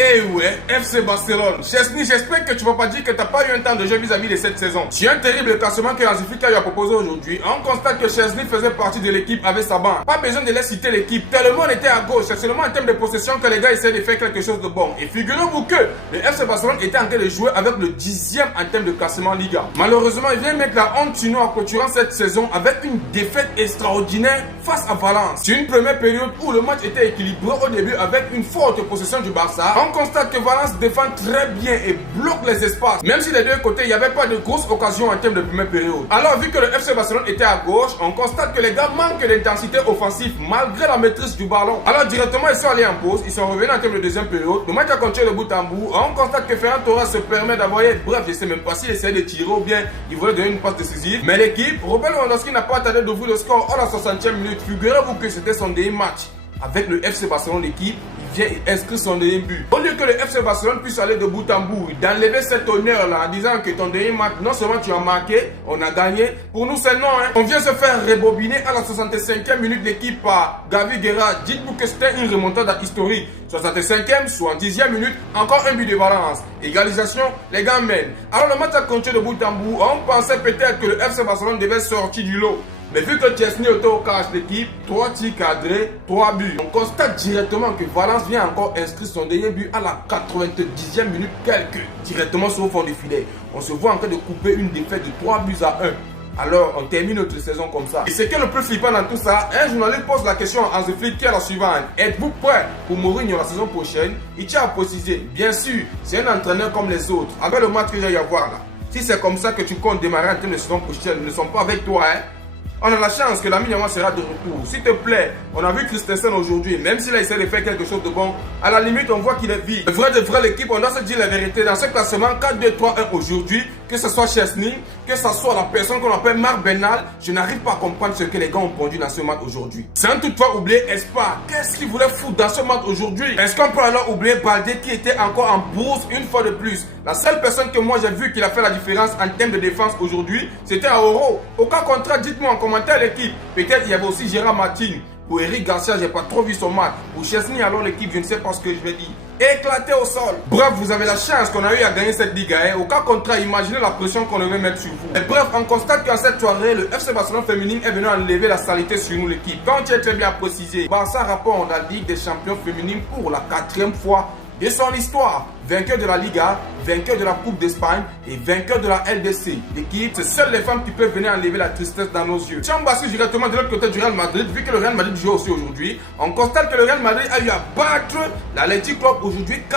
Eh ouais, FC Barcelone. Chesney, j'espère que tu vas pas dire que t'as pas eu un temps de jeu vis-à-vis de cette saison. Sur un terrible classement que Hansi Flick a proposé aujourd'hui, on constate que Chesney faisait partie de l'équipe avec sa bande. Pas besoin de les citer l'équipe, tellement on était à gauche. C'est seulement en termes de possession que les gars essaient de faire quelque chose de bon. Et figurez-vous que le FC Barcelone était en train de jouer avec le 10e en termes de classement Liga. Malheureusement, il vient mettre la honte sur nous en clôturant cette saison avec une défaite extraordinaire face à Valence. C'est une première période où le match était équilibré au début avec une forte possession du Barça. On constate que Valence défend très bien et bloque les espaces. Même si des deux côtés, il n'y avait pas de grosses occasions en termes de première période. Alors, vu que le FC Barcelone était à gauche, on constate que les gars manquent d'intensité offensive malgré la maîtrise du ballon. Alors, directement, ils sont allés en pause. Ils sont revenus en termes de deuxième période. Le match a continué de bout en bout. On constate que Ferran Torres se permet d'envoyer. Bref, je ne sais même pas s'il essayait de tirer ou bien il voulait donner une passe décisive. Mais l'équipe, Robert Lewandowski n'a pas tardé d'ouvrir le score à la 60e minute. Figurez-vous que c'était son dernier match avec le FC Barcelone. L'équipe, il vient et inscrit son dernier but. Au lieu que le FC Barcelone puisse aller de bout en bout, d'enlever cet honneur-là en disant que ton dernier match, non seulement tu as marqué, on a gagné. Pour nous, c'est non. On vient se faire rebobiner à la 65e minute l'équipe par Gavi Guerra. Dites-vous que c'était une remontada historique. 65e, 70e minute, encore un but de Valence. Égalisation, les gars mènent. Alors le match a continué de bout en bout. On pensait peut-être que le FC Barcelone devait sortir du lot. Mais vu que Chesney était au cash l'équipe, 3 tirs cadrés, 3 buts. On constate directement que Valence vient encore inscrire son dernier but à la 90e minute quelques. Directement sur le fond du filet. On se voit en train de couper une défaite de 3 buts à 1. Alors, on termine notre saison comme ça. Et ce qui est le plus flippant dans tout ça, un journaliste pose la question à Hansi Flick qui est la suivante. Êtes-vous prêt pour Mourinho la saison prochaine? Il tient à préciser, bien sûr, c'est un entraîneur comme les autres. Avec le match qu'il va y avoir là. Si c'est comme ça que tu comptes démarrer en termes de saison prochaine, ils ne sont pas avec toi, On a la chance que Lamine Yamal sera de retour. S'il te plaît, on a vu Christensen aujourd'hui, même s'il a essayé de faire quelque chose de bon, à la limite, on voit qu'il est vide. Le vrai de vrai, l'équipe, on doit se dire la vérité. Dans ce classement, 4-2-3-1 aujourd'hui, que ce soit Chesney, que ce soit la personne qu'on appelle Marc Bernal, je n'arrive pas à comprendre ce que les gars ont pondu dans ce match aujourd'hui. Sans toutefois oublier Espa. Qu'est-ce qu'il voulait foutre dans ce match aujourd'hui? Est-ce qu'on peut alors oublier Baldé qui était encore en bourse une fois de plus? La seule personne que moi j'ai vu qui a fait la différence en termes de défense aujourd'hui, c'était Aoro. Au cas contraire, dites-moi en commentaire l'équipe. Peut-être il y avait aussi Gérard Martin. Pour Eric Garcia, j'ai pas trop vu son match. Pour Chesney, alors l'équipe, je ne sais pas ce que je vais dire. Éclaté au sol. Bref, vous avez la chance qu'on a eu à gagner cette ligue. Au cas contraire, imaginez la pression qu'on devait mettre sur vous. Et bref, on constate qu'en cette soirée, le FC Barcelone féminine est venu enlever la saleté sur nous l'équipe. Quand tu es très bien précisé, Barça rapporte la Ligue des champions féminines pour la 4e fois de son histoire. Vainqueur de la Liga, vainqueur de la Coupe d'Espagne et vainqueur de la LDC. L'équipe, c'est seules les femmes qui peuvent venir enlever la tristesse dans nos yeux. Si on bascule directement de l'autre côté du Real Madrid, vu que le Real Madrid joue aussi aujourd'hui, on constate que le Real Madrid a eu à battre l'Athletic Club aujourd'hui 4